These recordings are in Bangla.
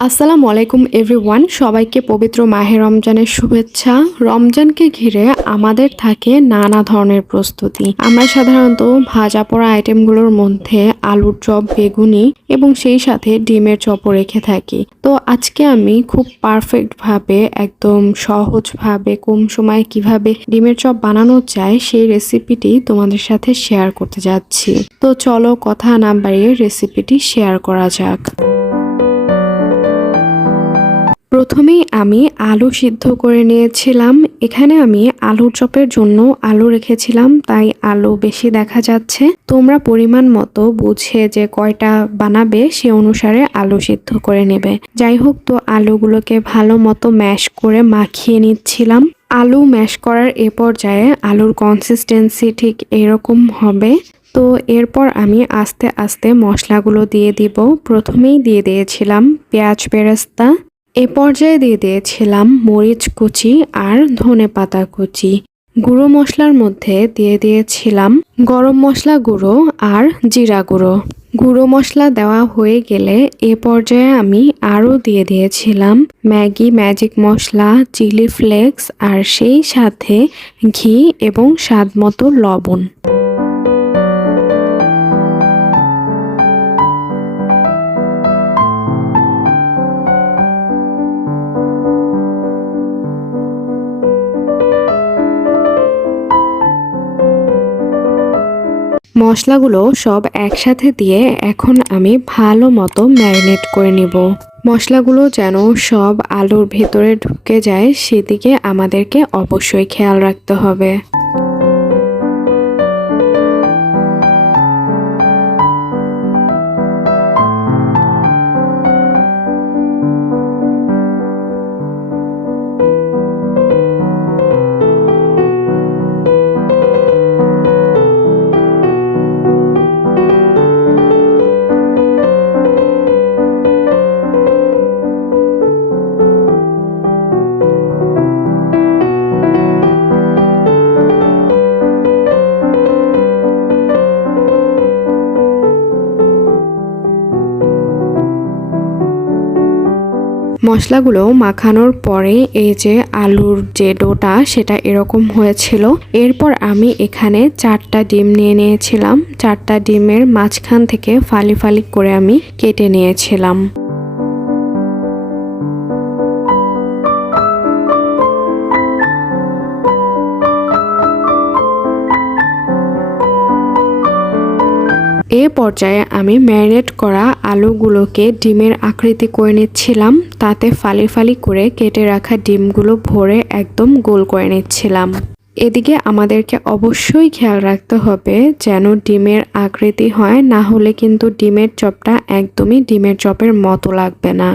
আসসালামু আলাইকুম এভরিওয়ান, সবাইকে পবিত্র মাহে রমজানের শুভেচ্ছা। রমজানকে ঘিরে আমাদের থাকে নানা ধরনের প্রস্তুতি। আমরা সাধারণত ভাজা পোড়া আইটেমগুলোর মধ্যে আলুর চপ, বেগুনি এবং সেই সাথে ডিমের চপও রেখে থাকি। তো আজকে আমি খুব পারফেক্টভাবে, একদম সহজভাবে, কম সময়ে কিভাবে ডিমের চপ বানানো যায় সেই রেসিপিটি তোমাদের সাথে শেয়ার করতে যাচ্ছি। তো চলো কথা না বাড়িয়ে রেসিপিটি শেয়ার করা যাক। প্রথমেই আমি আলু সিদ্ধ করে নিয়েছিলাম। এখানে আমি আলুর চপের জন্য আলু রেখেছিলাম, তাই আলু বেশি দেখা যাচ্ছে। তোমরা পরিমাণ মতো বুঝে যে কয়টা বানাবে সে অনুসারে আলু সিদ্ধ করে নেবে। যাই হোক, তো আলুগুলোকে ভালো মতো ম্যাশ করে মাখিয়ে নিচ্ছিলাম। আলু ম্যাশ করার এ পর্যায়ে আলুর কনসিস্টেন্সি ঠিক এরকম হবে। তো এরপর আমি আস্তে আস্তে মশলাগুলো দিয়ে দিব। প্রথমেই দিয়ে দিয়েছিলাম পেঁয়াজ বেরেস্তা, এ পর্যায়ে দিয়ে দিয়েছিলাম মরিচ কুচি আর ধনেপাতা কুচি। গুঁড়ো মশলার মধ্যে দিয়ে দিয়েছিলাম গরম মশলা গুঁড়ো আর জিরা গুঁড়ো। গুঁড়ো মশলা দেওয়া হয়ে গেলে এ পর্যায়ে আমি আরও দিয়ে দিয়েছিলাম ম্যাগি ম্যাজিক মশলা, চিলি ফ্লেক্স আর সেই সাথে ঘি এবং স্বাদমতো লবণ। মশলাগুলো সব একসাথে দিয়ে এখন আমি ভালো মতো ম্যারিনেট করে নিব। মশলাগুলো যেন সব আলুর ভেতরে ঢুকে যায় সেদিকে আমাদেরকে অবশ্যই খেয়াল রাখতে হবে। মশলাগুলো মাখানোর পরে এই যে আলুর যে ডোটা সেটা এরকম হয়েছিল। এরপর আমি এখানে 4টা ডিম নিয়ে নিয়েছিলাম। 4টা ডিমের মাঝখান থেকে ফালি ফালি করে আমি কেটে নিয়েছিলাম। এ পর্যায়ে আমি ম্যারিনেট করা আলুগুলোকে ডিমের আকৃতি করে নিচ্ছিলাম। তাতে ফালি ফালি করে কেটে রাখা ডিমগুলো ভরে একদম গোল করে নিচ্ছিলাম। এদিকে আমাদেরকে অবশ্যই খেয়াল রাখতে হবে যেন ডিমের আকৃতি হয়, না হলে কিন্তু ডিমের চপটা একদমই ডিমের চপের মতো লাগবে না।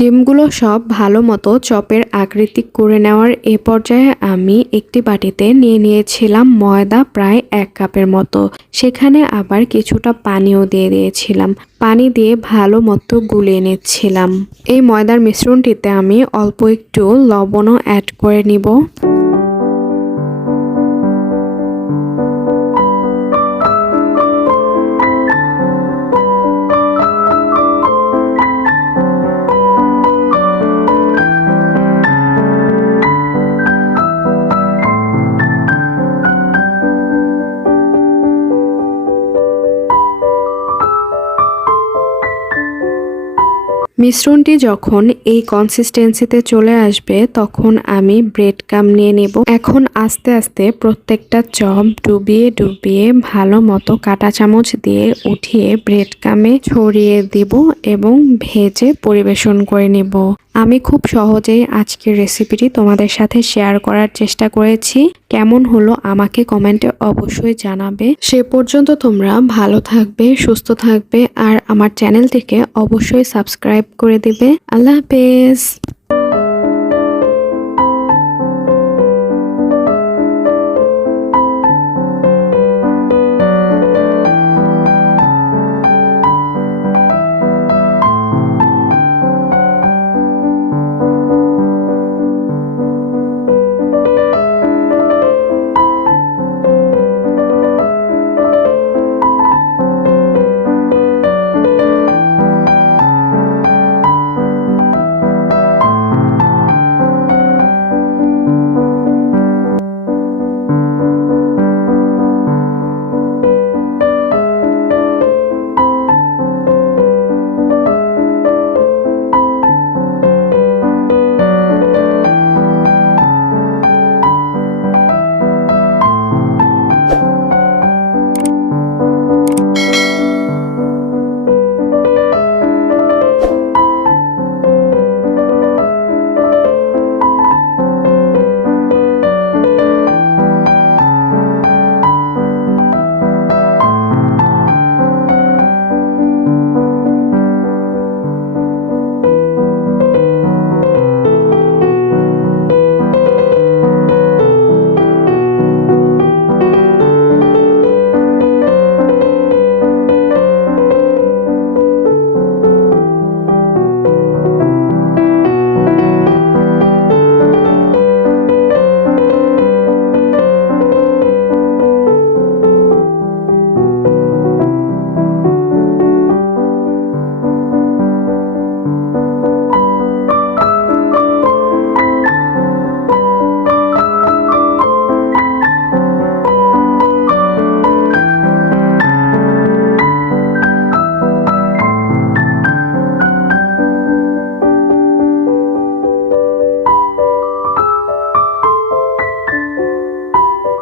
ডিমগুলো সব ভালো মতো চপের আকৃতি করে নেওয়ার এ পর্যায়ে আমি একটি বাটিতে নিয়ে নিয়েছিলাম ময়দা প্রায় 1 কাপের মতো। সেখানে আবার কিছুটা পানিও দিয়ে দিয়েছিলাম। পানি দিয়ে ভালো মতো গুলিয়ে নিচ্ছিলাম। এই ময়দার মিশ্রণটিতে আমি অল্প একটু লবণও অ্যাড করে নিব। মিশ্রণটি যখন এই কনসিস্টেন্সিতে চলে আসবে তখন আমি ব্রেড ক্রাম্ব নিয়ে নেব। এখন আস্তে আস্তে প্রত্যেকটা চপ ডুবিয়ে ডুবিয়ে ভালো মতো কাঁটা চামচ দিয়ে উঠিয়ে ব্রেড ক্রাম্বে ছড়িয়ে দিব এবং ভেজে পরিবেশন করে নেব। আমি খুব সহজেই আজকের রেসিপিটি তোমাদের সাথে শেয়ার করার চেষ্টা করেছি। কেমন হলো আমাকে কমেন্টে অবশ্যই জানাবে। সে পর্যন্ত তোমরা ভালো থাকবে, সুস্থ থাকবে আর আমার চ্যানেলটিকে অবশ্যই সাবস্ক্রাইব করে দিবে। আল্লাহ হাফেজ।